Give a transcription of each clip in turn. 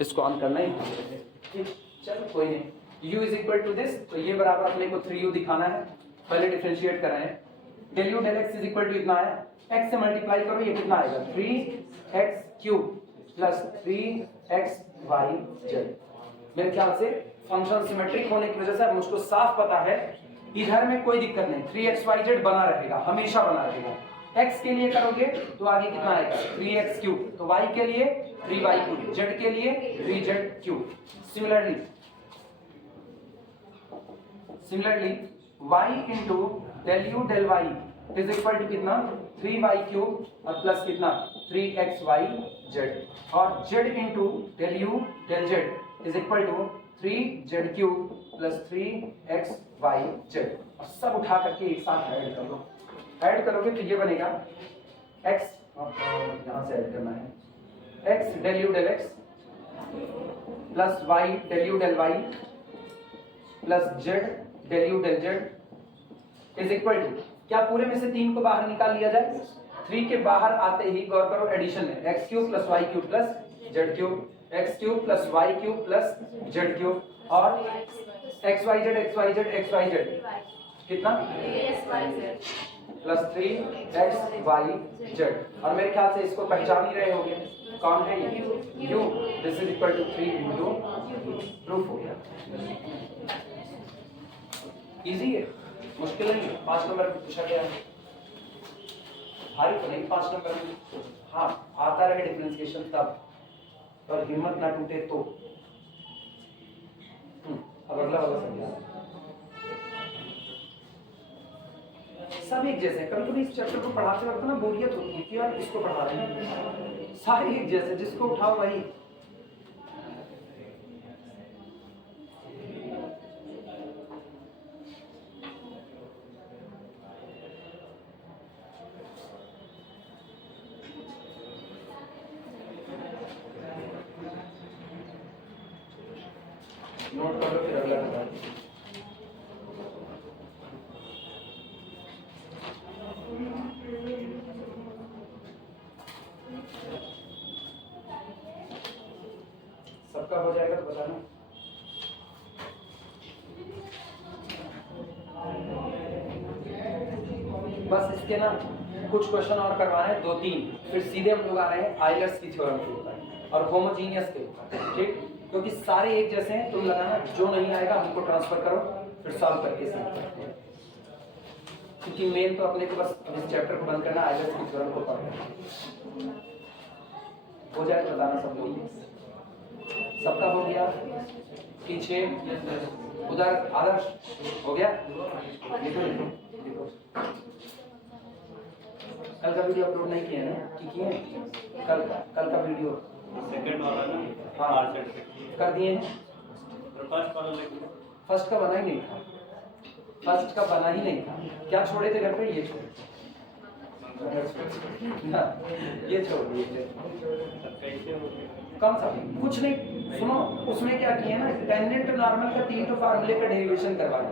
इसको ऑन करना ही ठीक, चलो कोई नहीं। u is equal to this, तो ये बराबर अपने को 3u दिखाना है, पहले डिफरेंशिएट कर रहे हैं। Del u del x is equal to इतना है, x से मल्टीप्लाई करो, ये कितना आएगा 3x क्यूब प्लस 3xyz। मेरे ख्याल से फंक्शन सिमेट्रिक होने की वजह से मुझको साफ पता है इधर में कोई दिक्कत नहीं, 3xyz बना रहेगा, हमेशा बना रहेगा। x के लिए करोगे तो आगे कितना आएगा 3x क्यूब, तो y के लिए 3y क्यूब, z के लिए 3z cube. Similarly y into del U del y is equal to कितना 3y क्यूब और प्लस कितना 3xyz, और z into del U del z is equal to 3z cube plus 3xyz। और सब उठा करके एक साथ ऐड कर लो, ऐड करोगे तो ये बनेगा x, यहाँ से ऐड करना है, x del U del x plus y del U del y plus z del U del z is equal to, क्या पूरे में से 3 को बाहर निकाल लिया जाए, 3 के बाहर आते ही गौर करो एडिशन में x cube plus y cube plus z cube, x cube plus y cube plus z cube, और xyz कितना प्लस 3xyz। और मेरे ख्याल से इसको पहचान ही रहे होंगे, कौन है ये u, this is equal to 3 into, proof हो गया। इजी है, मुश्किल नहीं है, 5 नंबर में पूछा गया है, भारी तो नहीं 5 नंबर में, हाँ आता रहे डिफरेंशिएशन तब, पर हिम्मत ना टूटे तो। अब अगला वाला समझा, सब एक जैसे। कभी कभी इस चैप्टर को पढ़ाते वक्त ना बोरियत होती है कि यार इसको पढ़ा रहे हैं, सारे एक जैसे, जिसको उठाओ वही। नोट कर लो फिर अगला बता। सबका हो जाएगा तो बताना। बस इसके ना कुछ क्वेश्चन और करवाने हैं, 2-3, फिर सीधे हम लोग आ रहे हैं आइलर्स की थ्योरम के ऊपर और होमोजीनियस के ऊपर, ठीक, क्योंकि सारे एक जैसे हैं। तुम लगाना, जो नहीं आएगा हमको ट्रांसफर करो, फिर सॉल्व करके सीख करते हैं, क्योंकि मेन तो अपने को बस इस चैप्टर को बंद करना, आइलर्स की थ्योरम को पढ़ना। हो जाए तो बताना सब लोग। सबका हो गया, पीछे उधर आदर्श हो गया, देखो कल का वीडियो अपलोड नहीं किया ना, कि किए कल का वीडियो सेकंड वाला ना, हाँ कर दिए हैं। फर्स्ट का बना ही नहीं था, फर्स्ट का बना ही नहीं था। क्या छोड़े थे घर पे, ये छोड़े ना, ये छोड़ दिए। कौन सा, कुछ नहीं, सुनो उसमें क्या किए ना, टेंजेंट टू नॉर्मल का 3 फार्मूले का डेरिवेशन करवाया,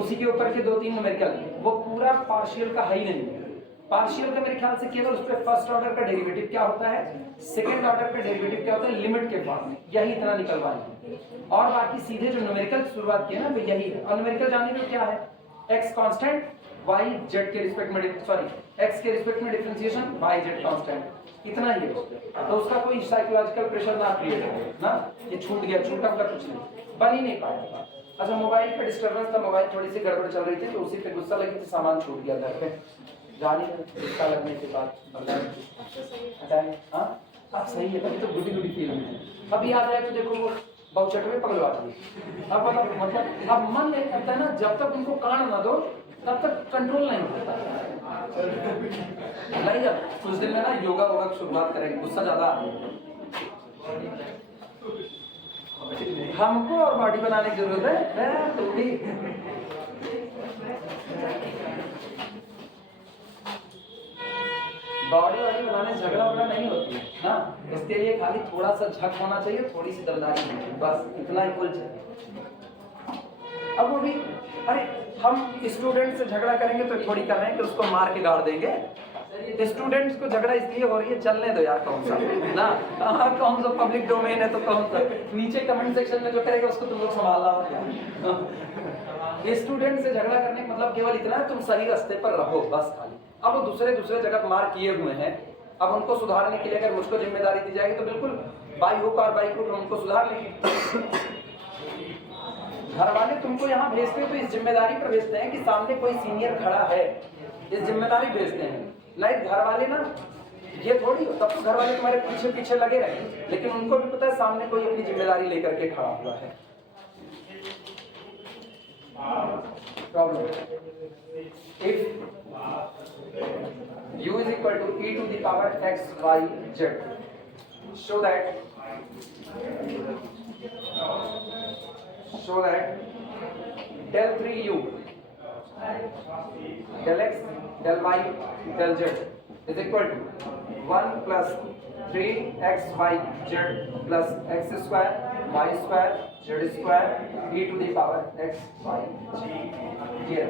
उसी के ऊपर के 2-3 न्यूमेरिकल, वो पूरा पार्शियल का है ही नहीं। पार्शियल का मेरे ख्याल से केवल उस पर फर्स्ट ऑर्डर का डेरिवेटिव क्या होता है, सेकंड ऑर्डर का डेरिवेटिव क्या होता है, लिमिट के फॉर्म में, यही इतना निकलवाएंगे। और बाकी सीधे जो न्यूमेरिकल शुरुआत की है ना, वो यही है। और न्यूमेरिकल जानने में क्या है, x कांस्टेंट, y z के रिस्पेक्ट में, सॉरी x के रिस्पेक्ट में डिफरेंशिएशन, y z कांस्टेंट, इतना ही है। तो उसका कोई साइकोलॉजिकल प्रेशर ना क्रिएट हो ना, ये छूट गया, छूटा का कुछ नहीं, बन ही नहीं पाया। अच्छा, मोबाइल का डिस्टर्बेंस था, मोबाइल थोड़ी सी गड़बड़ चल रही थी, तो उसी पे गुस्सा लगी थी, सामान छूट गया घर पे, जाने गुस्सा लगने के बाद हटाए। हाँ अब सही है, तभी तो गुडी गुडी फील हुई। अभी आ जाए तो देखो वो बहुचट में पगलवा दी। अब मतलब अब मन नहीं करता है ना, जब तक उनको कान ना दो तब तक कंट्रोल नहीं होता। नहीं, जब कुछ दिन में ना योगा वोगा की शुरुआत करेंगे, गुस्सा ज्यादा आ हमको और बॉडी बनाने की जरूरत है, तो भी बॉडी वाडी बनाने झगड़ा वगड़ा नहीं होती है ना, इसके लिए खाली थोड़ा सा झक होना चाहिए, थोड़ी सी दमदारी होनी चाहिए, बस इतना ही कुल चाहिए। अब वो भी, अरे हम स्टूडेंट से झगड़ा करेंगे तो थोड़ी कर रहे हैं कि उसको मार के गाड़ देंगे, स्टूडेंट्स को झगड़ा इसलिए हो रही है, चलने दो यार, कौन सा ना, कौन सा पब्लिक डोमेन है तो कौन सा, नीचे कमेंट सेक्शन में जो करेगा उसको तुम लोग संभालना होगा। स्टूडेंट से झगड़ा करने का मतलब केवल इतना है तुम सही रास्ते पर रहो बस खाली। अब वो दूसरे जगह मार किए हुए हैं, अब उनको सुधारने के लिए अगर मुझको जिम्मेदारी दी जाएगी तो बिल्कुल बाई हुक और बाई क्रूक उनको सुधार लेंगे। घर वाले तुमको यहाँ भेजते हो तो इस जिम्मेदारी पर भेजते हैं कि सामने कोई सीनियर खड़ा है, इस जिम्मेदारी भेजते हैं। नहीं घर वाले ना ये थोड़ी हो, तब तो घर वाले तुम्हारे पीछे पीछे लगे रहे, लेकिन उनको भी पता है सामने कोई अपनी जिम्मेदारी लेकर के खड़ा हुआ है। Problem if u is equal to e to the power x y z, show that del 3u del x del y del z is equal to 1 plus 3xy z plus x square y square z square e to the power x y z।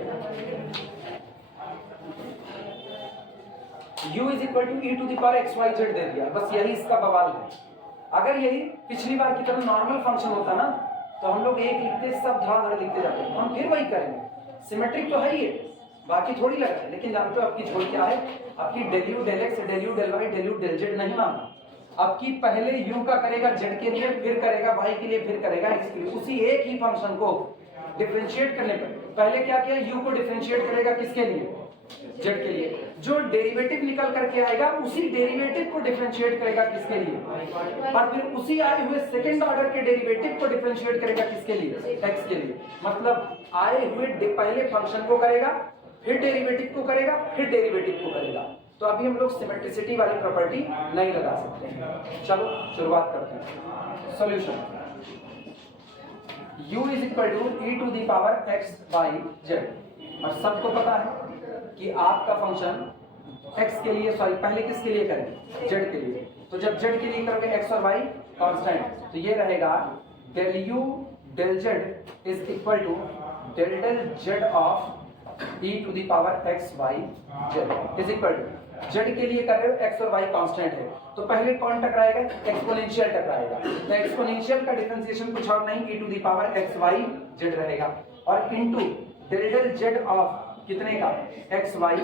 u is equal to e to the power x y z दे दिया, बस यही इसका बवाल है। अगर यही पिछली बार की तरह नॉर्मल फंक्शन होता ना तो हम लोग एक लिखते सब धड़ लिखते जाते, हम फिर वही करेंगे। सिमेट्रिक तो है ही है, बाकी थोड़ी लगा है, लेकिन जानते हो आपकी झोल क्या है, आपकी del U del X del U del Y del U del Z नहीं मानना। आपकी पहले u का करेगा z के लिए, फिर करेगा y के लिए, फिर करेगा x के लिए। उसी एक ही फंक्शन को डिफरेंशिएट करने पर पहले क्या किया, u को डिफरेंशिएट करेगा किसके लिए, z के लिए। जो डेरिवेटिव निकल करके आएगा उसी डेरिवेटिव को डिफरेंशिएट करेगा किसके लिए, और फिर उसी आए हुए सेकंड ऑर्डर के डेरिवेटिव को डिफरेंशिएट करेगा किसके लिए, x के लिए। मतलब आए हुए पहले फंक्शन को करेगा, फिर डेरिवेटिव को करेगा, फिर डेरिवेटिव को करेगा। तो अभी हम लोग सिमेट्रिसिटी वाली प्रॉपर्टी नहीं लगा सकते हैं। चलो शुरुआत करते हैं। Solution u is equal to e to the power x y z, और सबको पता है कि आपका फंक्शन x के लिए, सॉरी पहले किसके लिए करें, z के लिए। तो जब z के लिए करोगे x और y कांस्टेंट, तो ये रहेगा del u del z is equal to del z of e to the power x y z is equal to, z के लिए कर रहे हो x और y कांस्टेंट है तो पहले कौन टकराएगा, एक्सपोनेंशियल टकराएगा। तो एक्सपोनेंशियल का डिफरेंशिएशन कुछ और नहीं e to the power x y z रहेगा, और इनटू del z ऑफ कितने का, x y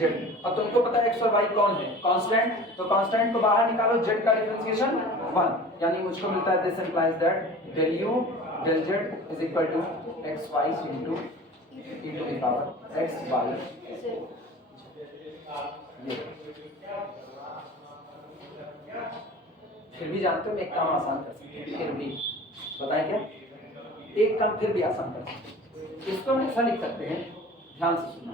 z। और तुमको पता है x और y कौन है, कांस्टेंट, तो कांस्टेंट को बाहर निकालो, z का डिफरेंशिएशन 1, यानी मुझको मिलता है this implies that del u del z is equal to x y into e to the power x y। ये फिर भी जानते हो एक काम आसान कर सकते हैं, फिर भी बताएं क्या, एक काम फिर भी आसान कर सकते हैं। इसको हम ऐसा लिख सकते हैं, ध्यान से सुनो,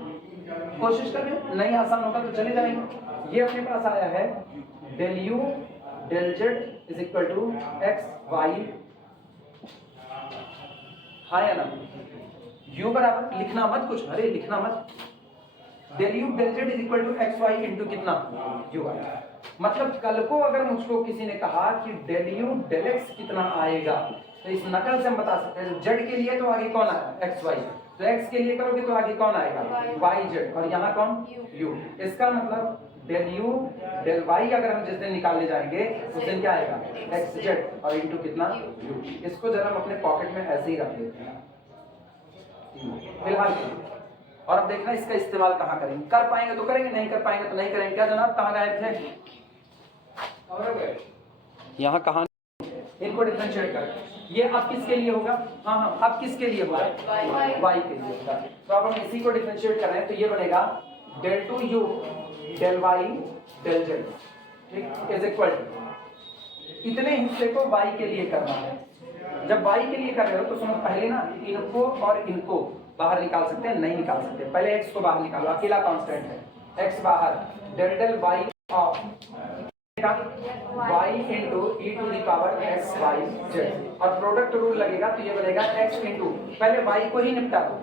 कोशिश करें, नहीं आसान होगा तो चले जाएंगे। ये अपने पास आया है del u del z is equal to x y, हाँ या ना, u बराबर लिखना मत कुछ, अरे लिखना मत, del u del z is equal to x y into कितना u y। मतलब कल को अगर मुझको किसी ने कहा कि del u del x कितना आएगा, तो इस नकल से हम बता सकते हैं z के लिए तो आगे कौन आएगा x y, तो x के लिए करोगे तो आगे कौन आएगा y z, और यहाँ कौन u। इसका मतलब del u del y अगर हम जिस दिन निकालने जाएंगे उस दिन क्या आएगा x z और इंटू कितना u। इसको जरा हम अपने पॉकेट में ऐसे ही रख लेते हैं फिलहाल, और अब देखना इसका इस्तेमाल कहाँ करेंगे, कर पाएंगे तो करेंगे, नहीं कर पाएंगे तो नहीं करेंगे। क्या जनाब, कहाँ गायब थे, यहाँ कहाँ, इनको डिफरेंशिएट कर, ये अब किसके लिए होगा, हाँ हाँ अब किसके लिए होगा, y के लिए होगा। तो अब हम इसी को डिफरेंशिएट कर रहे हैं, तो ये बनेगा del 2u del y del z, ठीक, इज इक्वल टू, इतने हिस्से को y के लिए करना है। जब y के लिए कर रहे हो तो सुनो, पहले ना इनको और इनको बाहर निकाल सकते हैं, नहीं निकाल सकते, पहले x को बाहर निकालो, अकेला कांस्टेंट है, x बाहर, del y of y into e to the power x y z, और प्रोडक्ट रूल लगेगा तो ये बनेगा x into, पहले y को ही निपटा दो,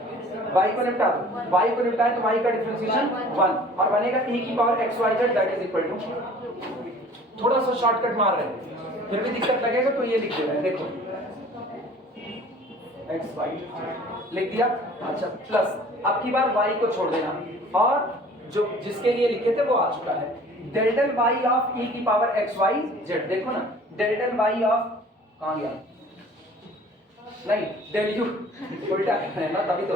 y को निपटा दो, y को निपटाए तो y का डिफरेंशिएशन 1, और बनेगा e की power x y z that is equal to, थोड़ा सा शॉर्टकट मार रहे हैं, फिर भी दिक्कत लगेगा तो ये लिख दे रहे हैं, देखो x y लिख दिया, अच्छा प्लस अब की बार y को छोड़ देना, और जो जिसके लिए लिखे थे वो आ चुका है। Del del Y of E की पावर एक्स वाई जेड, देखो ना डेल डेल वाई ऑफ, कहाँ गया, नहीं डेल यू उल्टा है ना, तभी तो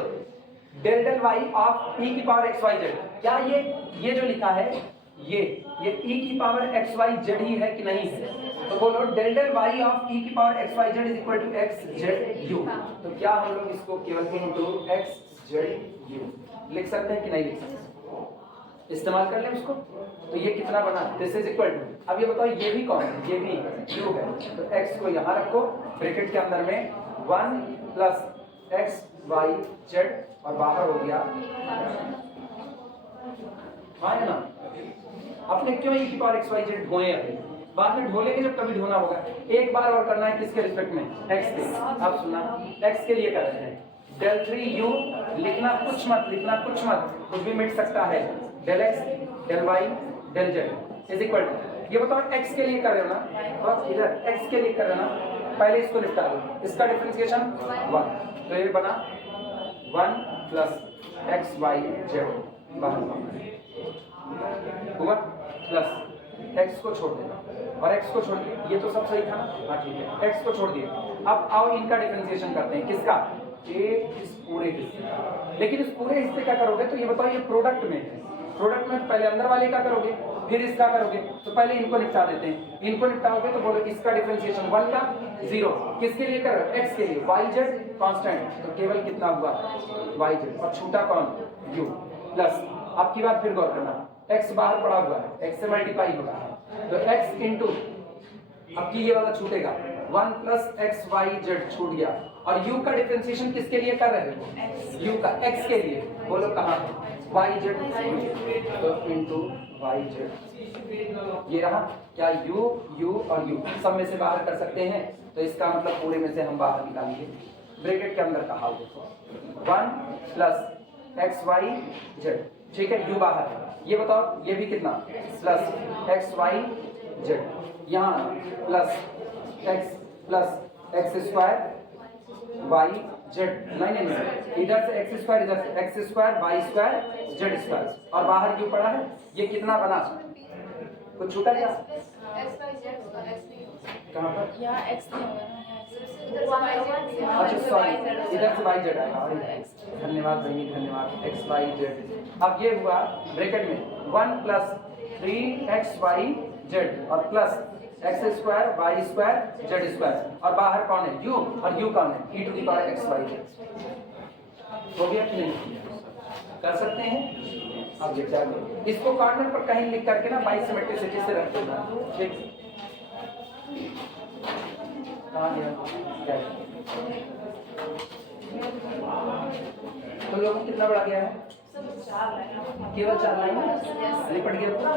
del del Y of E की पावर एक्स वाई जेड, क्या ये जो लिखा है ये ई की पावर एक्स वाई जेड ही है कि नहीं है? तो बोलो del del Y of E की power X Y Z is equal to X Z U. तो क्या हम लोग इसको केवल इनटू एक्स जेड यू लिख सकते हैं कि नहीं लिख सकते? इस्तेमाल कर लें उसको। तो ये कितना बना, दिस इज इक्वल टू, अब ये बताओ ये भी कौन है, ये भी यू है, तो x को यहाँ रखो ब्रैकेट के अंदर में 1 प्लस एक्स वाई जेड और बाहर हो गया, हाँ है ना। अपने क्यों ई की पावर एक्स वाई जेड ढोए अभी, बाद में ढो लेंगे जब कभी ढोना होगा। एक बार और करना है किसके रिस्पेक्ट में, x के। अब सुना x के लिए कर रहे हैं, डेल 3 यू लिखना कुछ मत, कुछ भी मिट सकता है, del x del y del z is equal to, ये बताओ x के लिए कर रहे हो ना, और इधर x के लिए कर रहे हो ना, पहले इसको निपटा दो, इसका डिफरेंशिएशन 1, तो ये बना 1 प्लस एक्स वाई जेड बाहर हुआ, प्लस x को छोड़ देना और x को छोड़ दिया, ये तो सब सही था ना, हाँ ठीक है, x को छोड़ दिए। अब आओ इनका डिफरेंशिएशन करते हैं, किसका, इस पूरे हिस्से। लेकिन इस पूरे हिस्से का करोगे तो ये बताओ ये प्रोडक्ट में है, प्रोडक्ट में पहले अंदर वाले का करोगे फिर इसका करोगे, तो पहले इनको निपटा देते हैं। इनको निपटाओगे तो बोलो इसका डिफरेंशिएशन 1 का 0, किसके लिए कर रहे हो, x के लिए, y z कांस्टेंट, तो केवल कितना हुआ y z, और छूटा कौन, u, प्लस अब की बात फिर गौर करना, x बाहर पड़ा हुआ है, x से मल्टीप्लाई हो रहा है, तो x इंटू, अब की ये वाला छूटेगा 1 प्लस एक्स वाई जेड छूट गया, और u का डिफरेंशिएशन किसके लिए कर रहे हो, u का x के लिए, बोलो कहाँ, y जेड, तो इंटू वाई जेड, ये रहा क्या, u और u सब में से बाहर कर सकते हैं, तो इसका मतलब पूरे में से हम बाहर निकालेंगे, ब्रैकेट के अंदर कहा देखो 1 प्लस एक्स वाई जेड, ठीक है, u बाहर है, ये बताओ ये भी कितना, प्लस एक्स वाई जेड, यहाँ plus x square Y Z, नहीं इधर से एक्स स्क्वायर, इधर से X square Y square Z square, और बाहर क्यों पड़ा है, ये कितना बना, कुछ छूटा क्या, कहाँ पर, यहाँ x नहीं होगा ना, अच्छा सॉरी, इधर से वाई जेड आएगा, धन्यवाद बहनी धन्यवाद, एक्स वाई जेड। अब ये हुआ ब्रैकेट में 1 प्लस 3 एक्स वाई जेड और plus x square Y square Z square, और बाहर कौन है, u, और u कौन है, e to the power X Y Z. हो गया कि नहीं, कर सकते हैं। अब ये क्या, इसको कॉर्नर पर कहीं लिख करके ना बाई सिमेट्रिसिटी से रख देना, ठीक, कहाँ गया, तो लोगों कितना बड़ा गया है, केवल 4 लाइन लिपट गया पूरा,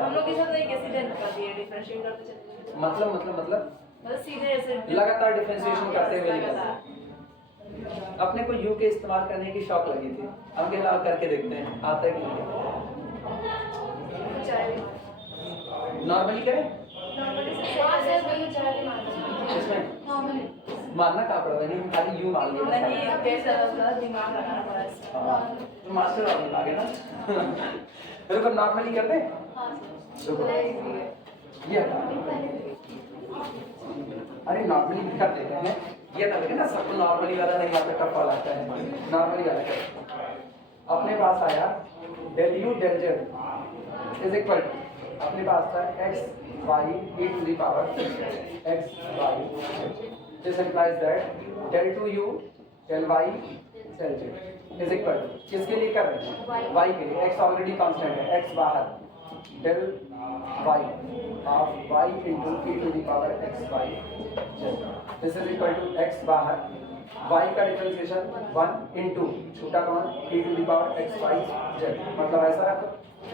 हम लोग के साथ नहीं, कैसे कर दिए डिफरेंशिएट करते चले, मतलब सीधे ऐसे लगातार डिफरेंशिएशन करते हुए निकलता। अपने को यू के इस्तेमाल करने की शौक लगी थी, अब के लाभ करके देखते हैं आता है कि नहीं। नॉर्मली करें, इसमें मारना कहाँ पड़ा, नहीं खाली यू मार लिया, नहीं कैसा दिमाग लगाना पड़ा इसका, तो मास्टर आप आगे ना बिल्कुल नॉर्मली करते हैं, ये अरे नॉर्मली भी कर देते हैं, ये ना लगे ना सबको नॉर्मली वाला नहीं आता, कब वाला आता है, नॉर्मली वाला करते। अपने पास आया del U del Z is equal, अपने पास था X Y e to the power X Y, this implies that del two U del Y del Z is equal, किसके लिए कर रहे हैं, y के लिए, x ऑलरेडी कांस्टेंट है, x बाहर, del y of y into e to the power X Y Z, this is equal to x बाहर, y का डिफरेंशिएशन 1 इंटू छूटा कौन, e to the power X Y Z, मतलब ऐसा रखो,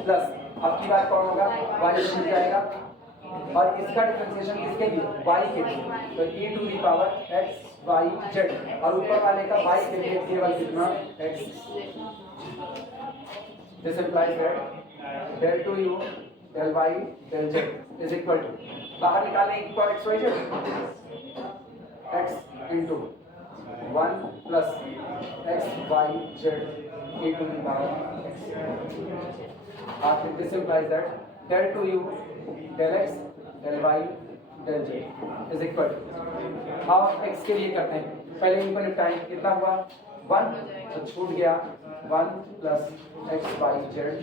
plus अब की बार कौन होगा, y छूट जाएगा, और इसका डिफरेंशिएशन किसके लिए, y के लिए, तो e to the power X Y Z, और ऊपर वाले का y के लिए केवल कितना, x, this implies that del two U del y del z is equal to, बाहर निकालें e की power X Y Z, x into 1 plus X Y Z e to the power X This implies that del 2u del x del y del z is equal to, अब x के लिए करते हैं, पहले इनको निपटाएं, कितना हुआ 1 तो छूट गया 1 plus X Y Z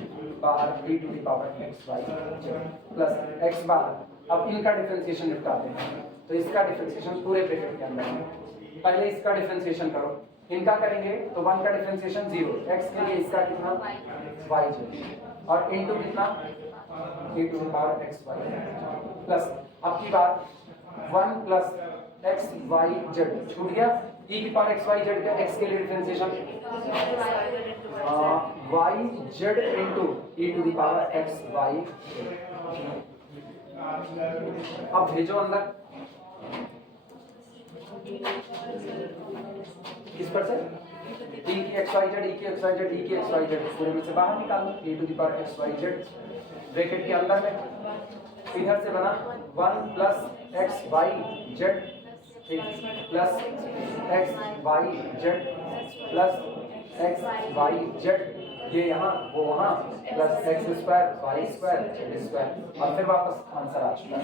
bar D to the power X Y Z plus X bar. अब इनका डिफरेंशिएशन निपटाते हैं, तो इसका डिफरेंशिएशन पूरे ब्रैकेट के अंदर है, पहले इसका डिफरेंशिएशन करो, इनका करेंगे तो 1 का डिफरेंशिएशन 0, x के लिए इसका कितना y जेड और इनटू कितना e to the power x y plus अब की बात 1 प्लस x y z छूट गया, e की पावर x y z का x के लिए differentiation y z into e to the power x y। अब भेजो अंदर किस पर से e की x y z e की x y z e की x y z पूरे में से बाहर निकालो e to the power x y z bracket के अंदर में, इधर से बना 1 plus X Y Z plus X Y Z plus X Y Z, ये यहाँ वो वहाँ plus x square Y square Z square और फिर वापस आंसर आ चुका है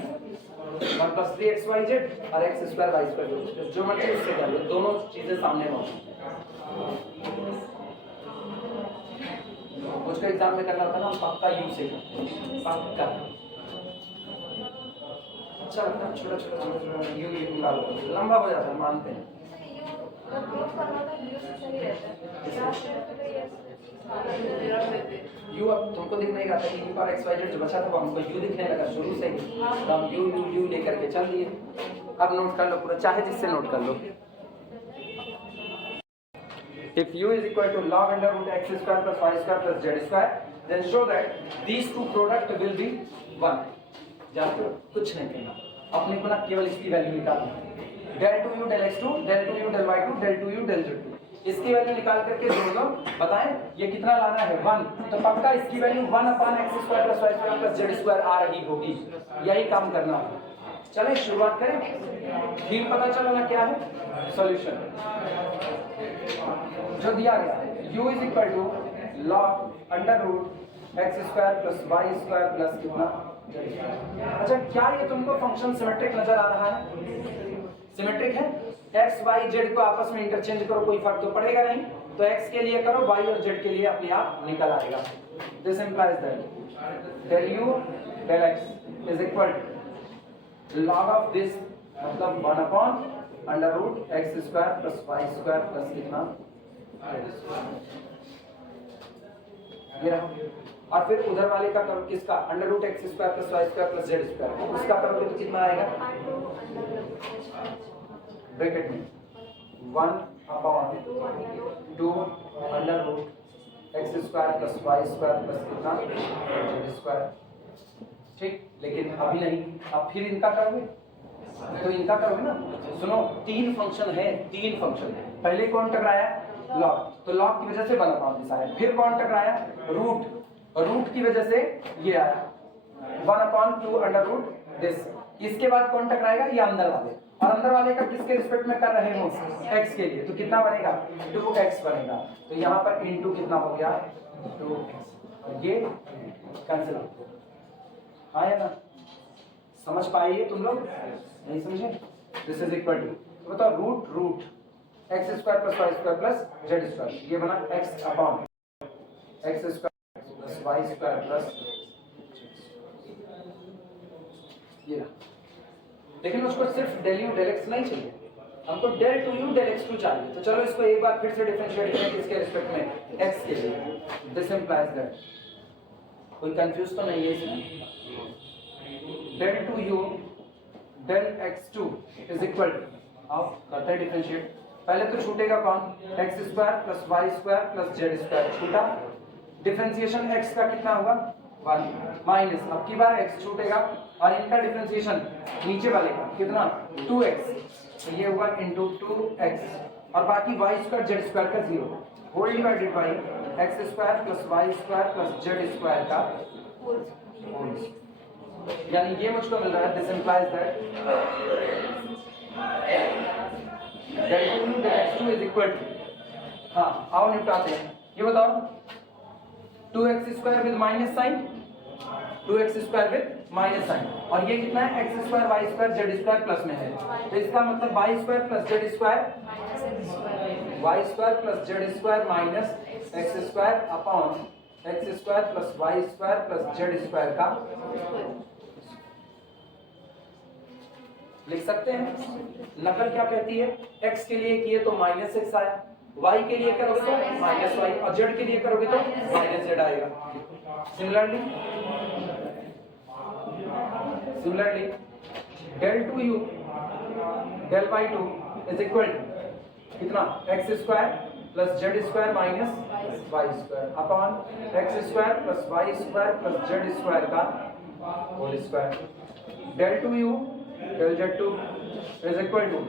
1 प्लस 3xyz और एक्स स्क्वायर वाई स्क्वायर, जो मर्जी उससे कर लो, दोनों चीजें सामने मौजूद। मुझको एग्जाम में करना होता ना, पक्का यू से पक्का अच्छा लगता है, छोटा छोटा यू निकालो, लंबा हो जाता है, मानते हैं। यू अब तुमको दिखने का था कि पर एक्स वाई जेड जो बचा था वो हमको यू दिखने लगा शुरू से ही, तो हम यू यू यू लेकर के चल दिए। अब नोट कर लो पूरा, चाहे जिससे नोट कर लो। If u is equal to log under root x square plus y square plus z square, then show that these two product will be 1. जाते कुछ नहीं करना, अपने को ना केवल इसकी वैल्यू निकालना, del 2u del x2 del 2u del y2 del 2u del z2, इसकी वैल्यू निकाल करके जोड़ दो, बताएं ये कितना लाना है 1, तो पक्का इसकी value 1/x square plus y square plus z square आ रही होगी, यही काम करना है। चलें शुरुआत करें, थीम पता चला ना क्या है, सॉल्यूशन जो दिया गया है u is equal to log under root X square plus Y square plus कितना। अच्छा क्या ये तुमको फंक्शन सिमेट्रिक नजर आ रहा है? सिमेट्रिक है, एक्स वाई जेड को आपस में इंटरचेंज करो, कोई फर्क तो पड़ेगा नहीं, तो एक्स के लिए करो, वाई और जेड के लिए अपने आप निकल आएगा। This implies that del u del x is equal to log of this, मतलब 1 under root X square plus Y square plus कितना, ये रहा। और फिर उधर वाले का करो, किसका under root X square plus Y square plus Z square, उसका करोगे तो कितना आएगा ब्रैकेट में 1/2 under root X square plus Y square plus कितना जेड स्क्वायर। ठीक, लेकिन अभी नहीं, अब फिर इनका करोगे तो इनका करोगे ना, सुनो 3 फंक्शन है, 3 फंक्शन, पहले कौन टकराया लॉग, तो लॉग की वजह से 1/this आया, फिर कौन टकराया रूट, रूट की वजह से ये आया 1/2 अंडर रूट दिस, इसके बाद कौन टकराएगा ये अंदर वाले, और अंदर वाले का किसके रिस्पेक्ट में कर रहे हो x के लिए, तो कितना बनेगा 2x बनेगा, तो यहाँ पर इनटू कितना हो गया 2x, ये कैंसिल हो, आया ना, समझ पाइए तुम लोग, नहीं समझे? दिस इज इक्वल टू, बताओ root root X square plus Y square plus Z square, ये बना x upon X square plus Y square plus, ये रहा। लेकिन उसको सिर्फ del u del x नहीं चाहिए, हमको del 2u del x2 चाहिए, तो चलो इसको एक बार फिर से डिफरेंशिएट करें किसके रिस्पेक्ट में, x के लिए। दिस इंप्लाइज दैट, कोई कंफ्यूज तो नहीं है इसमें, del 2u del x2 is equal to, अब करते हैं डिफरेंशिएट, पहले तो छूटेगा कौन X square plus Y square plus Z square छूटा, डिफरेंशिएशन x का कितना होगा 1 माइनस, अब की बार x छूटेगा और इनका डिफरेंशिएशन नीचे वाले का कितना 2x, तो ये होगा इनटू 2x और बाकी y स्क्वायर जेड स्क्वायर का 0 whole divided by X square plus Y square plus Z square का होल, यानी ये मुझको मिल रहा है। This implies that del 2u del x2 is equal to, हाँ आओ निपटाते हैं, ये बताओ 2x² with minus sign, 2x² with minus sign, और ये कितना है x² y² z² प्लस में है, तो इसका मतलब y² plus z² y² plus z² minus x² upon x² plus y² plus z² का लिख सकते हैं। नकल क्या कहती है, x के लिए किए तो माइनस x आया, y के लिए करोगे तो माइनस y, और z के लिए करोगे तो माइनस z आएगा। Similarly del 2u del by 2 is equal to कितना, x² plus z² minus y² upon x² plus y² plus z² का whole square. del 2u del z2 is equal to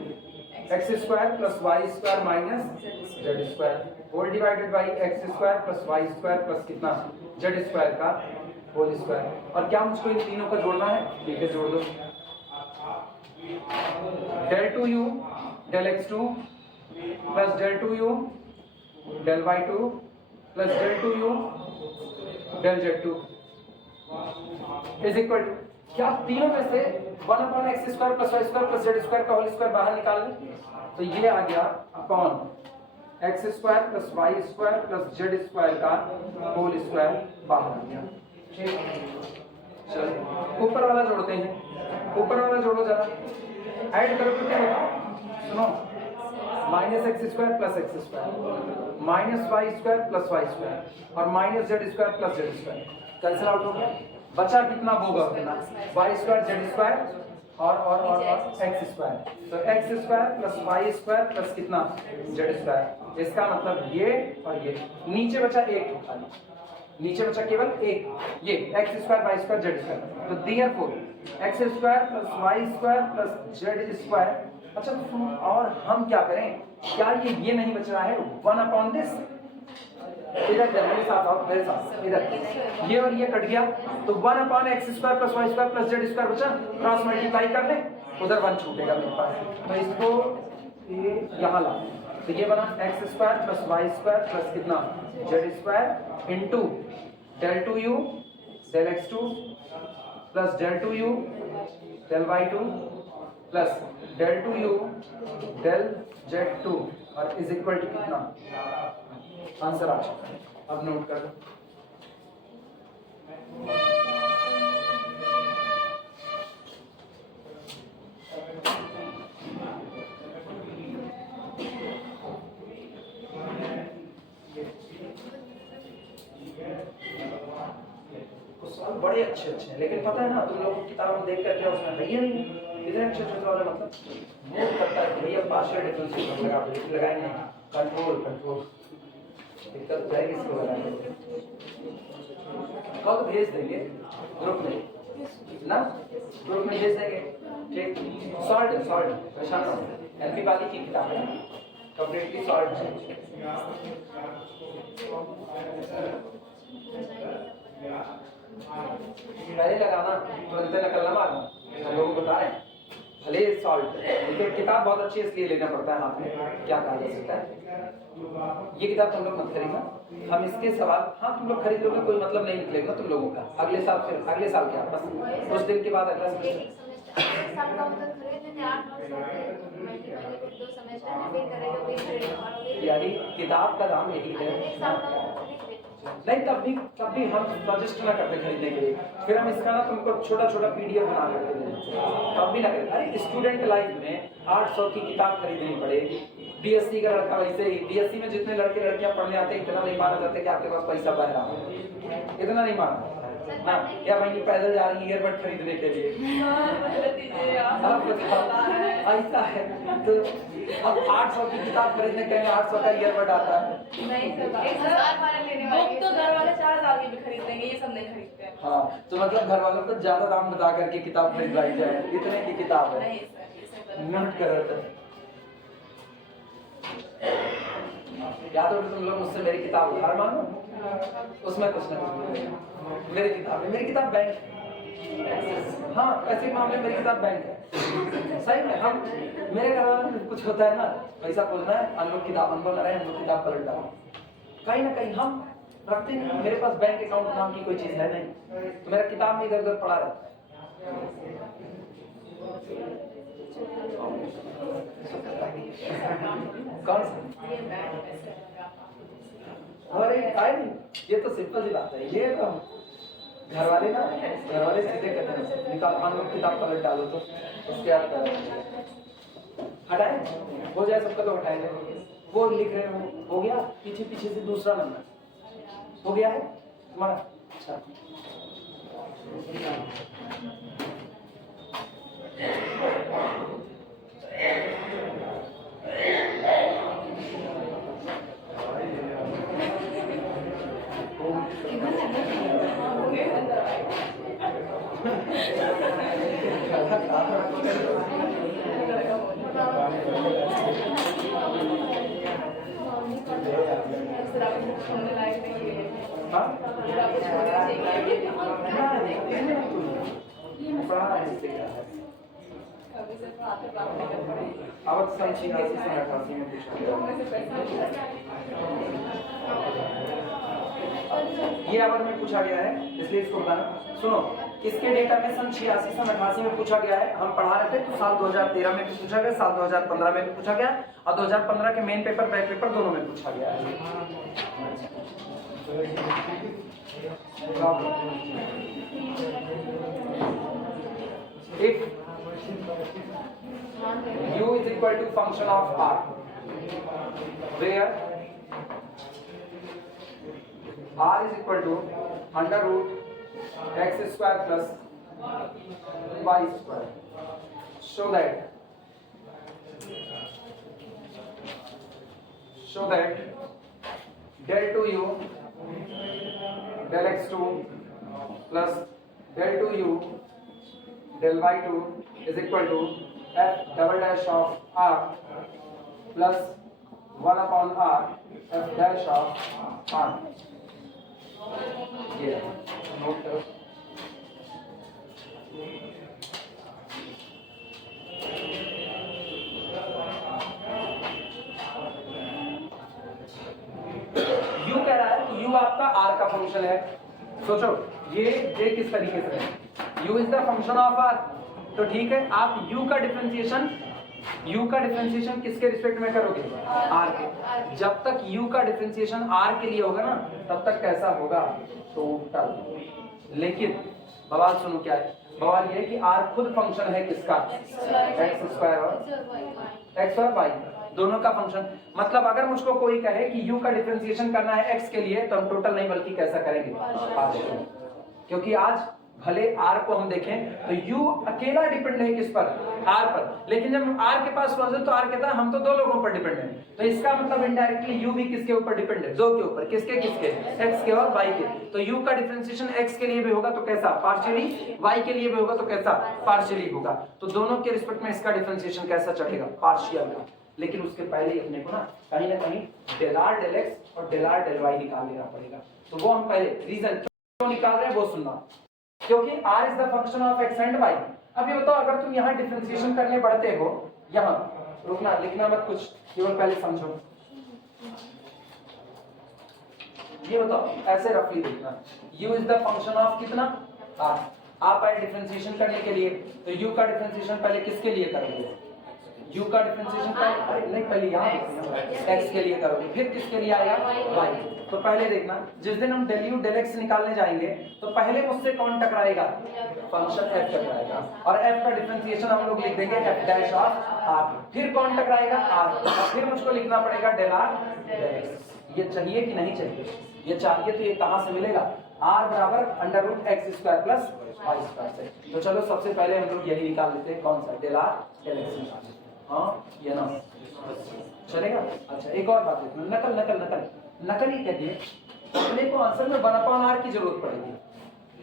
x² plus y² minus z² whole divided by x² plus y² plus कितना z² का whole square. और क्या मुझको इन तीनों का जोड़ना है, ठीक है जोड़ दो। del 2u del x2 plus del 2u del y2 plus del 2u del z2 is equal to, क्या तीनों में से 1/x² plus y² plus z² का होल स्क्वायर बाहर निकाल लें, तो ये आ गया upon x² plus y² plus z² का होल स्क्वायर बाहर आ गया। चलो ऊपर वाला जोड़ते हैं, ऊपर वाला जोड़ो जरा, ऐड करो तो क्या होगा, सुनो, -x² plus x² minus y² plus y² और minus z² plus z² cancel out हो गया, बचा कितना होगा उतना y² z² और x², तो x² प्लस y² प्लस कितना z², इसका मतलब ये और ये, नीचे बचा एक, खाली नीचे बचा केवल एक, ये x² y² z², तो therefore x² plus y² plus z²। अच्छा सुनो, और हम क्या करें, क्या ये नहीं बच रहा है 1/this, इधर मेरे साथ आओ, मेरे साथ इधर, ये और ये कट गया, तो 1/x² plus y² plus z² बचा, क्रॉस मल्टीप्लाई कर ले, उधर 1 छूटेगा मेरे पास, तो इसको ये यहाँ ला, तो ये बना x² प्लस y² प्लस कितना z² into del 2u del x2 plus del 2u del y2 plus del 2u del z2 और इज इक्वल टू कितना, आंसर आ चुका है। अब नोट कर लो, सवाल बड़े अच्छे हैं, लेकिन पता है ना तुम लोगों की किताब में देख कर क्या उसमें है ही नहीं, इतने अच्छे सवाल है, मतलब मूड करता है भैया पार्शियल डिफरेंशियल लगाएंगे, कंट्रोल दिक्कत है किसको लगाएंगे, कल भेज देंगे ग्रुप में ना, ग्रुप में भेज देंगे, ठीक, सॉल्ट परेशान हो, एलपी वाली की किताब है, कंप्लीटली सॉल्ट है। पहले लगाना, तुरंत नकल ना मारना, हम लोगों को बता रहे हैं, भले सॉल्ट लेकिन किताब बहुत अच्छी है, इसलिए लेना पड़ता है हाथ में, क्या कहा जा सकता है। ये किताब तुम लोग मत खरीदना, हम इसके सवाल, हाँ तुम लोग खरीद लोगे, कोई मतलब नहीं निकलेगा तुम लोगों का, अगले साल फिर अगले साल क्या, बस कुछ दिन के बाद अगला यही किताब का दाम यही है। नहीं तब भी हम सजेस्ट ना करते खरीदने के लिए, फिर हम इसका ना तुमको छोटा PDF बना कर देते, तब भी ना करें। अरे स्टूडेंट लाइफ में 800 की किताब खरीदनी पड़ेगी, BSc का लड़का वैसे ही, BSc में जितने लड़के लड़कियां पढ़ने आते हैं इतना नहीं माना जाता कि आपके पास पैसा बह रहा है, इतना नहीं माना ना, या भाई पैदल जा रही है ईयरबड खरीदने के लिए, ऐसा है तो अब 800 की किताब खरीदने के लिए 800 का ईयरबड आता है, नहीं सर, तो घर वाले 4000 की भी खरीद लेंगे, ये सब नहीं खरीदते हैं। हाँ तो मतलब घर वालों को ज्यादा दाम बता करके किताब खरीदवाई जाए, इतने की किताब है, नहीं सर, नोट करो तो। या तो तुम लोग मुझसे मेरी किताब उधार मांगो, उसमें कुछ ना कुछ मेरी किताब बैंक है, हाँ ऐसे मामले मेरी किताब बैंक है, सही में। हम मेरे घर वालों में कुछ होता है ना, पैसा खोजना है, हम लोग किताब हमको ना रहे, हम लोग किताब पलट डालो, कहीं ना कहीं हम रखते नहीं, मेरे पास बैंक अकाउंट नाम की कोई चीज है नहीं, तो मेरा किताब में इधर उधर पड़ा रहता है। कौन सा? अरे आए नहीं, ये तो सिंपल सी बात है। ये तो घर वाले सीधे कहते हैं निकाल कानून किताब पलट डालो तो उसके बाद हटाए हो जाए, सबका तो हटाएंगे। वो लिख रहे हो गया, पीछे पीछे से दूसरा नंबर हो गया है तुम्हारा। अच्छा अब सन 86 में पूछा ये आवर में पूछा गया है, इसलिए इसको बताना। सुनो, इसके डेटा में सन 86 सन 88 में पूछा गया है। हम पढ़ा रहे थे तो साल 2013 में भी पूछा गया, साल 2015 में भी पूछा गया, और 2015 के मेन पेपर बैक पेपर दोनों में पूछा गया है। If u is equal to function of r, where r is equal to under root x square plus y square, so that del 2u del x2 plus del 2u del y2 is equal to f double dash of r plus 1 upon r f dash of r. ये note करो। u कह रहा है कि u आपका r का function है। सोचो ये किस तरीके से है, u is the function of r, तो ठीक है आप u का डिफरेंशिएशन किसके रिस्पेक्ट में करोगे? r के। जब तक u का डिफरेंशिएशन r के लिए होगा ना तब तक कैसा होगा? टोटल। लेकिन बवाल सुनो क्या है, बवाल ये है कि r खुद फंक्शन है किसका? x स्क्वायर और y दोनों का फंक्शन। मतलब अगर मुझको कोई कहे कि u का डिफरेंशिएशन करना है x के लिए तो हम टोटल नहीं बल्कि कैसा करेंगे? पार्शियल। क्योंकि आज भले r को हम देखें तो u अकेला डिपेंड है किस पर? r पर, लेकिन जब r के पास पहुंचे तो r कहता है हम तो दो लोगों पर डिपेंड है, तो इसका मतलब इनडायरेक्टली u भी किसके ऊपर डिपेंड है? दो के ऊपर। किसके? x के और y के। तो u का डिफरेंशिएशन x के लिए भी होगा तो कैसा? पार्शियली। y के लिए भी होगा तो कैसा? पार्शियली होगा। तो दोनों के रिस्पेक्ट में इसका डिफरेंशिएशन कैसा चढ़ेगा? पार्शियल का। लेकिन उसके पहले ही अपने को ना कहीं डेल r डेल x और डेल r डेल y निकाल लेना पड़ेगा। तो वो हम पहले रीजन क्यों निकाल रहे हैं वो सुनना, क्योंकि r is the function of x and y। अब ये बताओ अगर तुम यहाँ डिफरेंशिएशन करने बढ़ते हो, यहाँ रुकना लिखना मत कुछ, केवल पहले समझो। ये बताओ ऐसे रफली देखना, u is the function of कितना? r। आप आए डिफरेंशिएशन करने के लिए तो u का डिफरेंशिएशन पहले किसके लिए करोगे? u का डिफरेंशिएशन पहले यहाँ x के लिए करोगे, फिर किसके लिए आएगा? y। तो पहले देखना जिस दिन हम del u del x निकालने जाएंगे तो पहले उससे कौन टकराएगा? फंक्शन f टकराएगा, और f का डिफरेंशिएशन हम लोग लिख देंगे f डैश ऑफ r। फिर कौन टकराएगा? r। और फिर मुझको लिखना पड़ेगा del r del x। ये चाहिए कि नहीं चाहिए? ये चाहिए तो ये कहाँ से मिलेगा? r बराबर under root X square plus Y square से। तो चलो सबसे पहले हम लोग यही निकाल लेते हैं, कौन सा? del r del x निकाल। हाँ ये ना चलेगा? अच्छा एक और बात देखना, नकल ही कहती है। अपने को आंसर में 1/r की जरूरत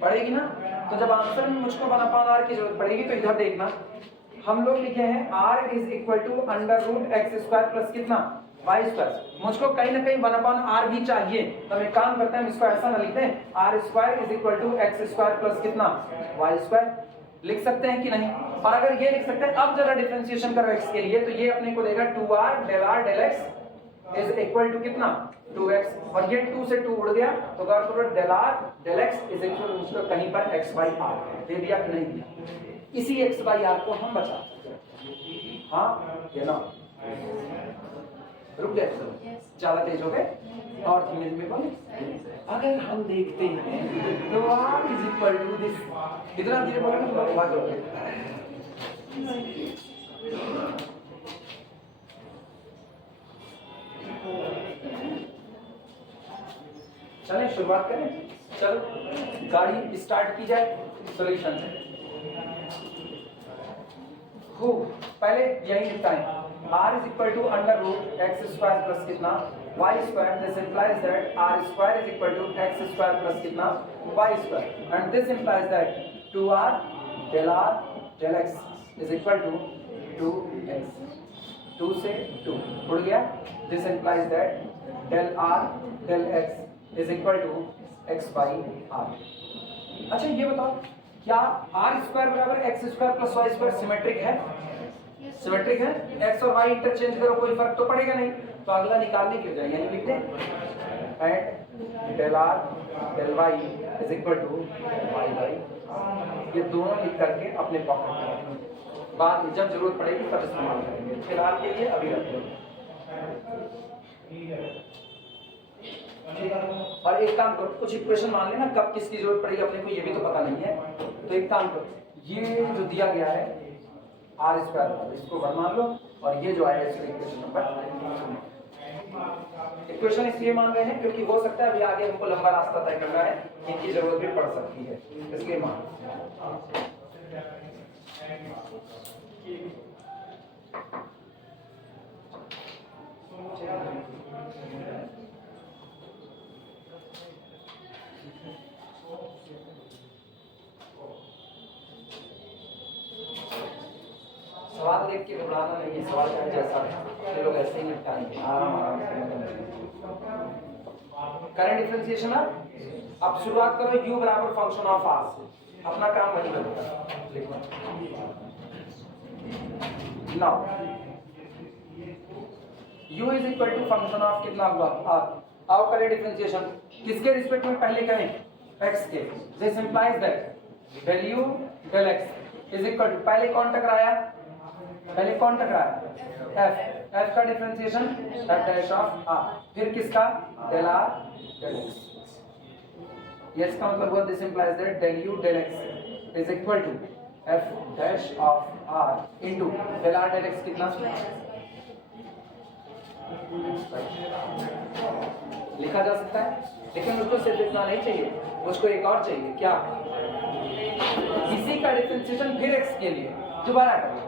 पड़ेगी ना, तो जब आंसर में मुझको 1/r की जरूरत पड़ेगी तो इधर देखना हम लोग लिखे हैं r is equal to under root X square plus कितना? Y square. मुझको कहीं ना कहीं 1/r भी चाहिए, तो एक काम करते हैं हम इसको ऐसा ना लिखते हैं, r square is equal to X square plus कितना? Y square. लिख सकते हैं कि नहीं? और अगर ये लिख सकते हैं, अब जरा डिफरेंशिएशन करो x के लिए तो ये अपने को देगा 2r del r del x is equal to कितना 2x और ये 2 से 2 उड़ गया तो गौर करो del r del x is equal to कहीं पर x by r दे दिया कि नहीं दिया। इसी x by r को हम बचा हाँ ये ना रुक गए ज्यादा तेज हो गए और धीमे धीमे बोले। अगर हम देखते हैं तो r is equal to this कितना धीरे बोलेंगे तो आवाज होगी। चलें शुरुआत करें। चलो गाड़ी स्टार्ट की जाए सॉल्यूशन से। पहले यही लिखता है r is equal to under root x square plus कितना y square। This implies that r square is equal to x square plus कितना y square and this implies that 2r del x is equal to 2x 2 से 2 उड़ गया। This implies that del r del x is equal to x by r। अच्छा ये बताओ क्या r square बराबर x square plus y square symmetric है? Symmetric है। x और y इंटरचेंज करो कोई फर्क तो पड़ेगा नहीं तो अगला निकालने क्यों जाए यानी लिखते हैं and del r del y is equal to y by r। ये दोनों लिख करके अपने पॉकेट में रखें बाद में जब जरूरत पड़ेगी तब इस्तेमाल करेंगे। फिलहाल के लिए अभी रख लो। और एक काम करो कुछ इक्वेशन मान लेना कब किसकी जरूरत पड़ेगी अपने को ये भी तो पता नहीं है तो एक काम करो ये जो दिया गया है r स्क्वायर इसको 1 मान लो और ये जो आया इसको इक्वेशन नंबर इक्वेशन इसलिए मान रहे हैं क्योंकि हो सकता है अभी आगे हमको लंबा रास्ता तय करना है इनकी जरूरत भी पड़ सकती है इसलिए मान सवाल देख के घबराना नहीं है। सवाल का जैसा ये लोग ऐसे ही निपटाएंगे आराम से। करंट डिफरेंशिएशन अब शुरुआत करो u बराबर फंक्शन ऑफ r से अपना काम वही करो लिखो now u is equal to function of कितना हुआ r। आओ करें डिफरेंशिएशन किसके रिस्पेक्ट में पहले करें x के। This implies that del u del x is equal to पहले कौन टकराया f का differentiation f dash of r फिर किसका del r del x। ये इसका मतलब हुआ this implies that del u del x is equal to f dash of r into del r del x कितना लिखा जा सकता है लेकिन उसको सिर्फ इतना नहीं चाहिए उसको एक और चाहिए क्या इसी का डिफरेंशिएशन फिर x के लिए दोबारा करें।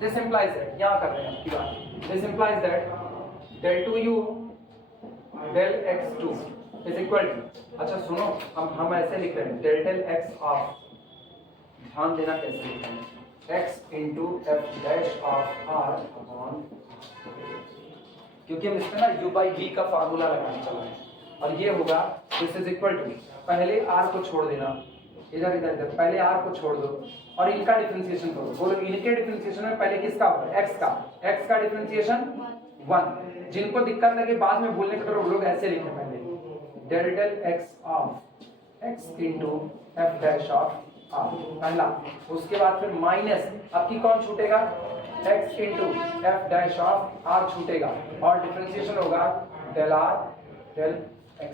This implies that यहाँ कर रहे हैं की बात this implies that del 2u del x2 is equal to अच्छा सुनो हम ऐसे लिख रहे हैं del x ऑफ ध्यान देना कैसे लिखते हैं x into f dash of r upon क्योंकि हम इसमें ना u by v का फार्मूला लगाने चला है और ये होगा this is equal to पहले r को छोड़ देना इधर इधर इधर पहले r को छोड़ दो और इनका डिफरेंशिएशन करो। बोलो इनके डिफरेंशिएशन में पहले किसका होगा x का डिफरेंशिएशन 1। जिनको दिक्कत लगे बाद में बोलने के लोग ऐसे लिखे पहले del x of x into f dash of r पहला उसके बाद फिर माइनस अब की कौन छूटेगा x into f dash of r छूटेगा और डिफरेंशिएशन होगा del r del x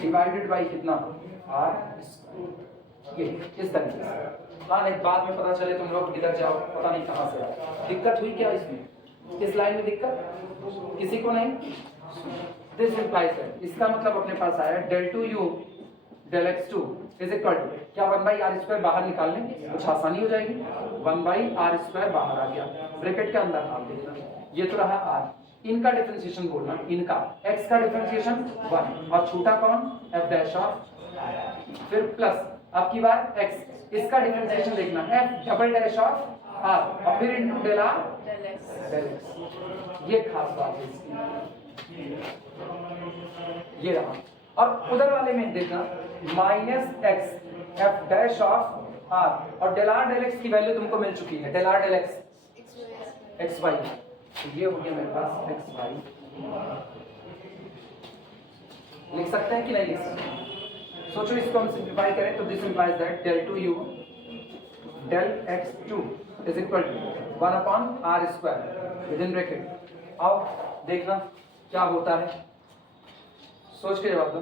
divided by कितना r ये इस तरीके से। हाँ नहीं बाद में पता चले तुम लोग किधर जाओ पता नहीं कहाँ से आए दिक्कत हुई क्या इसमें इस लाइन में दिक्कत किसी को नहीं। दिस इंप्लाइज दैट इसका मतलब अपने पास आया del 2u del x2 is equal to क्या 1/r² बाहर निकाल लें कुछ आसानी हो जाएगी 1/r² बाहर आ गया ब्रैकेट के अंदर डाल देना ये तो रहा r इनका डिफरेंशिएशन बोलना इनका x का डिफरेंशिएशन 1 और छूटा कौन f डैश ऑफ फिर प्लस अब की बार x इसका डिफरेंशिएशन देखना f double dash of r और फिर into del r del x ये खास बात है इसकी ये रहा और उधर वाले में देखना minus x f dash of r और del r del x की वैल्यू तुमको मिल चुकी है del r del x x y तो ये हो गया मेरे पास x y लिख सकते हैं कि नहीं लिख सकते? सोचो इसको हम सिंप्लीफाई करें तो this implies that del 2u del x2 is equal to 1 upon r square within bracket. आओ देखना क्या होता है, सोच के जवाब दो।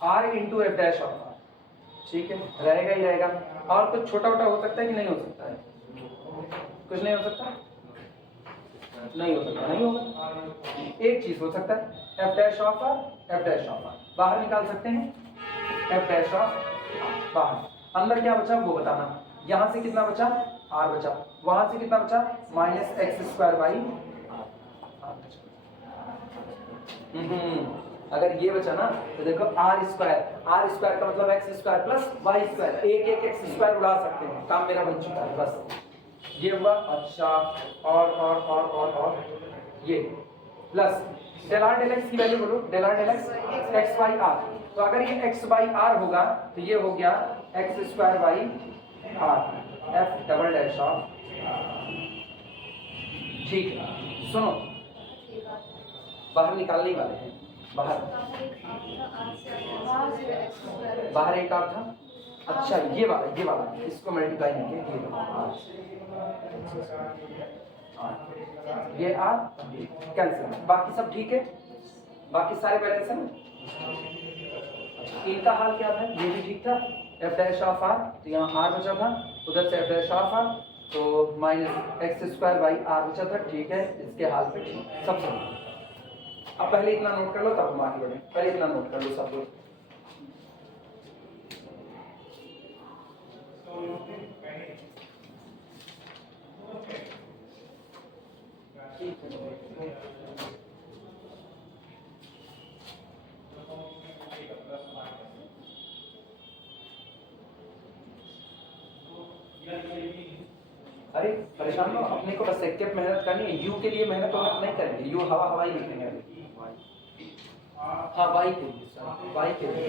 r into f dash of r, ठीक है, रहेगा ही रहेगा। और कुछ छोटा मोटा हो सकता है कि नहीं हो सकता है? कुछ नहीं हो सकता, नहीं हो सकता, नहीं होगा। एक चीज हो सकता है F dash of r, F dash of r बाहर निकाल सकते हैं, एफ डैश ऑफ बाहर। अंदर क्या बचा वो बताना। यहां से कितना बचा, r बचा, वहां से कितना बचा, माइनस एक्स स्क्वायर बाई अगर ये बचा ना तो देखो आर स्क्वायर का मतलब x square plus Y square, एक एक एक्स स्क्वायर उड़ा सकते हैं, काम मेरा बन चुका है। बस ये हुआ। अच्छा और ये plus del r del x की वैल्यू बोलो, del r del x x by r. तो अगर ये एक्स बाई आर होगा तो ये हो गया x square by R F double dash of. ठीक है, सुनो बाहर निकालने ही वाले हैं, बाहर एक आर था। अच्छा ये वाला इसको मल्टीप्लाई नहीं किया, ये आर कैंसिल, बाकी सब ठीक है, बाकी सारे बैलेंस हैं। इनका हाल क्या था, ये भी ठीक था, एफ डैश ऑफ आर, तो यहाँ आर बचा था, उधर से एफ डैश ऑफ आर, तो minus x square by r बचा था। ठीक है, इसके हाल पे ठीक सब सही। अब पहले इतना नोट कर लो तब हम आगे बढ़े, पहले इतना नोट कर लो सब लोग। अरे परेशान हो, अपने को बस एक मेहनत करनी है, यू के लिए मेहनत नहीं करेंगे, यू हवा ही लिखेंगे। हाँ वाई के लिए, वाई के लिए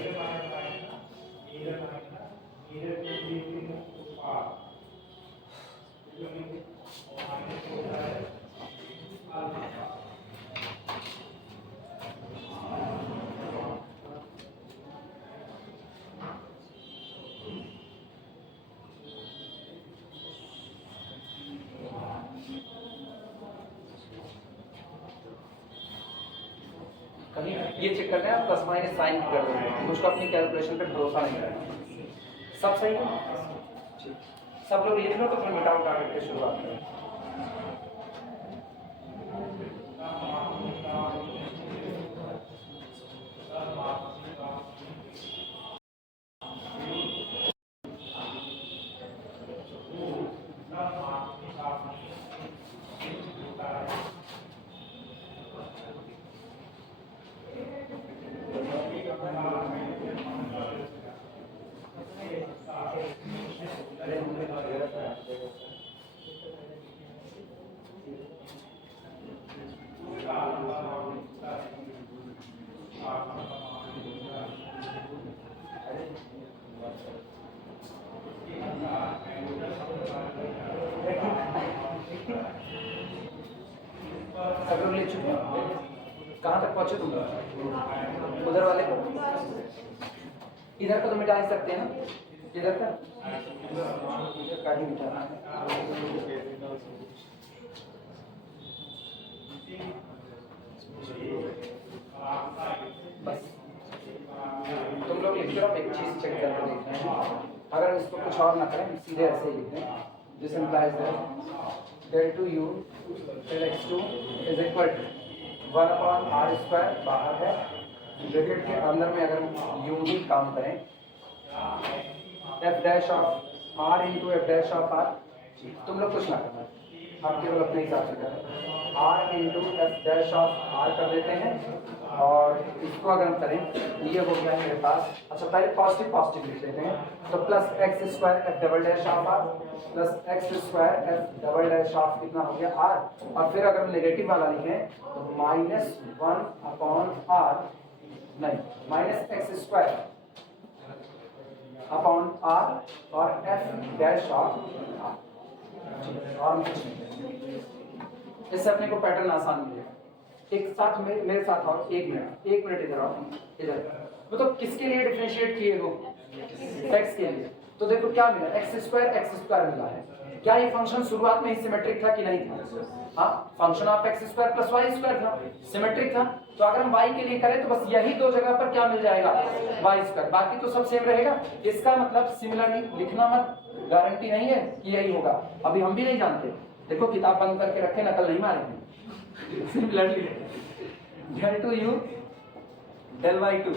कहीं ये चेक करना है, प्लस माइनस साइन की कर देंगे, मुझको अपनी कैलकुलेशन पे भरोसा नहीं करना। सब सही है, सब लोग लिख लो तो फिर मिटाओ टारगेट की शुरुआत करें। सब लोग लिख चुके हैं, कहाँ तक पहुंचे तुम? उधर वाले को, इधर को तो मिटा ही सकते हैं ना, इधर का ही मिटाना है। बस तुम लोग लिख लो, एक चीज चेक करके देखते हैं, अगर इसको कुछ और ना करें सीधे ऐसे ही लिखते हैं, this implies that del 2u del x2 is equal to 1 upon r square, बाहर है ब्रैकेट के अंदर में अगर हम यूं ही काम करें, f dash of r into f dash of r. तुम लोग कुछ ना करना, आप केवल अपने हिसाब से करें, r into f dash of r कर देते हैं, और इसको अगर हम करें ये हो गया मेरे पास। अच्छा पहले पॉजिटिव लिख लेते हैं, तो plus x square f double dash of r plus x square f double dash of कितना हो गया आर, और फिर अगर हम नेगेटिव वाला लिखें तो माइनस 1 अपॉन आर, नहीं minus x square upon r और एफ डैश ऑफ आर, और कुछ नहीं। इससे अपने को पैटर्न आसान मिलेगा। एक साथ मेरे साथ आओ, 1 मिनट इधर आओ, इधर। तो किसके लिए डिफरेंशिएट किए हो? x के लिए। तो देखो क्या मिला, x² मिला है। क्या ये फंक्शन शुरुआत में ही सिमेट्रिक था कि नहीं था? हाँ, फंक्शन ऑफ x² + y² था, सिमेट्रिक था। तो अगर हम y के लिए करें तो बस यही दो जगह पर क्या मिल जाएगा, y², बाकी तो सब सेम रहेगा। इसका मतलब सिमिलरली लिखना मत, गारंटी नहीं है कि यही होगा, अभी हम भी नहीं जानते। देखो किताब बंद करके रखे, नकल नहीं मारेंगे। Similarly del 2u del y2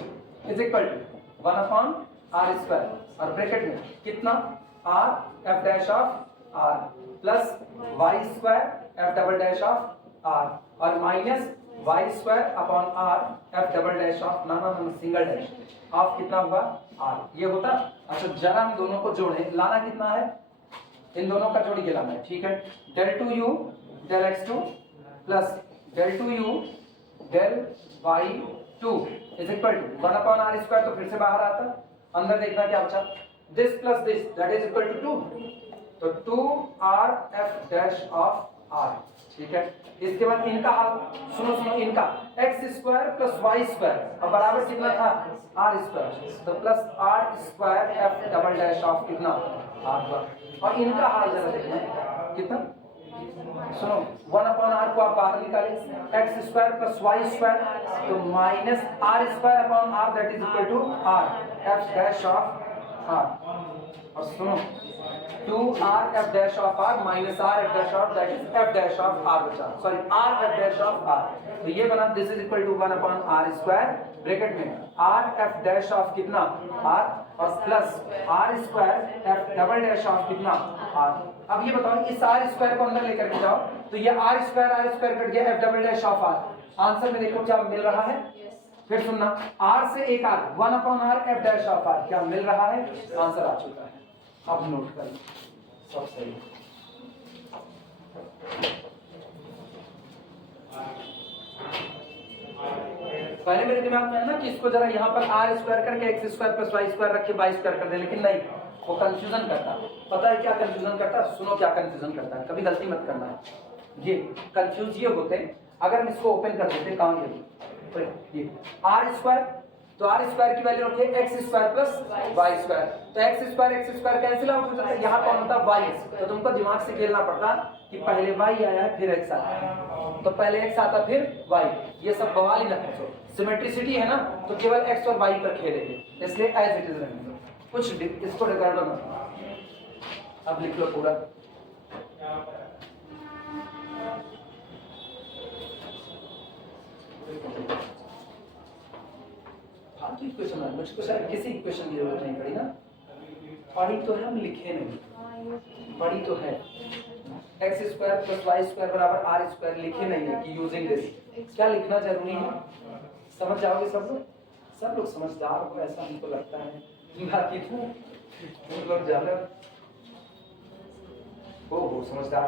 is equal to 1/r² और ब्रैकेट में कितना, r f dash of r plus y² f double dash of r और minus y² upon r f double dash of ना सिंगल डैश ऑफ कितना हुआ, r। ये होता। अच्छा जरा हम दोनों को जोड़े, लाना कितना है, इन दोनों का जोड़ के लाना है, ठीक है। del 2u del x2 plus del 2u del y2 is equal to 1/r², तो फिर से बाहर आता, अंदर देखना क्या बचा, this plus this that is equal to 2, तो 2r f dash of r, ठीक है। इसके बाद इनका हाल सुनो, इनका x² + y² और बराबर कितना था, r², तो plus r² f double dash of कितना, r²। और इनका हाल जरा देखना कितना, सुनो 1/r को आप बाहर निकालें, x² + y², तो minus r² that is equal to r f dash of r। और सुनो 2r f dash of r minus r f dash of that is f dash of r बचा, sorry r f dash of r। तो ये बना this is equal to 1/r² bracket में r f dash of कितना, r और plus r² f double dash of कितना, r। अब ये बताओ इस r² को अंदर लेकर के जाओ, तो ये r² कट गया f double dash of r। Answer में देखो क्या मिल रहा है, फिर सुनना, r से एक r 1/r f dash of r क्या मिल रहा है, आंसर आ चुका है। अब नोट कर सब सही। पहले मेरे दिमाग में है ना कि इसको जरा यहाँ पर r² करके x² + y² रख के y² कर दे, लेकिन नहीं, वो कंफ्यूजन करता। पता है क्या कंफ्यूजन करता, सुनो क्या कंफ्यूजन करता है, कभी गलती मत करना है। ये कंफ्यूज ये होते, अगर हम इसको ओपन कर देते कहाँ ये r², तो r² की वैल्यू रखिए x² + y², तो x² कैंसिल आउट हो जाता है, यहाँ कौन होता y, तो तुमको दिमाग से खेलना पड़ता कि पहले y आया है फिर x आया है, तो पहले x आता फिर y। ये सब बवाल ही ना पूछो, सिमेट्रिसिटी है ना, तो केवल x और y पर खेलेंगे, इसलिए एज इट इज रहने दो, कुछ इसको रिकॉर्ड मत। अब लिख लो पूरा, फालतू इक्वेशन है, मुझको शायद किसी इक्वेशन की जरूरत नहीं पड़ी ना, पढ़ी तो है हम लिखे नहीं, पढ़ी तो है x² + y² बराबर r² लिखे नहीं है कि यूजिंग दिस। क्या लिखना जरूरी है, समझ जाओगे सब लोग समझदार हो ऐसा हमको लगता है, बाकी तुम लोग ज्यादा हो समझदार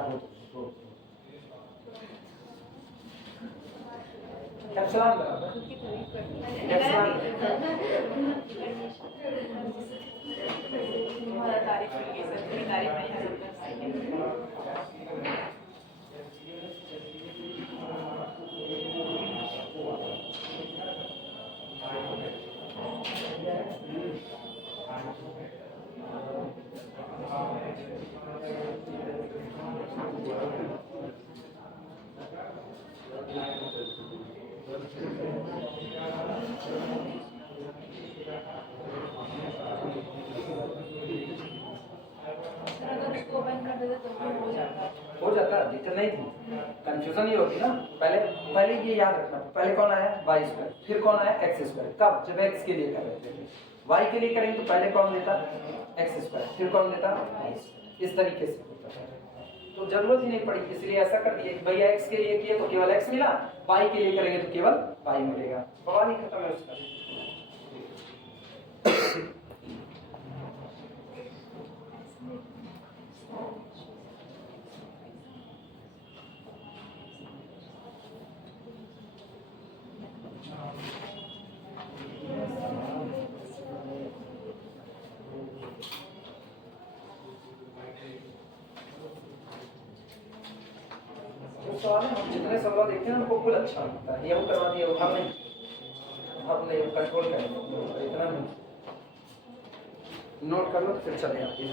हो। एप्सिलॉन बराबर एप्सिलॉन, तुम्हारा तारीफ करिए सर, मेरी तारीफ नहीं है हो जाता, दिक्कत नहीं थी, कंफ्यूजन ये होती ना। पहले ये याद रखना, पहले कौन आया y², फिर कौन आया x², कब, जब x के लिए कर रहे थे, y के लिए करेंगे तो पहले कौन लेता x², फिर कौन लेता y², इस तरीके से होता है। तो जरूरत ही नहीं पड़ी, इसलिए ऐसा कर दिया कि भैया x के लिए किए तो केवल x मिला, y के लिए करेंगे तो केवल y मिलेगा, सवाल ही खत्म है उसका। सवाल है, हम जितने सवाल देखते हैं ना उनको कुल अच्छा लगता है, ये वो करवा दिया, वो हम नहीं, हमने कंट्रोल करें, इतना नहीं। नोट कर लो फिर चले आगे।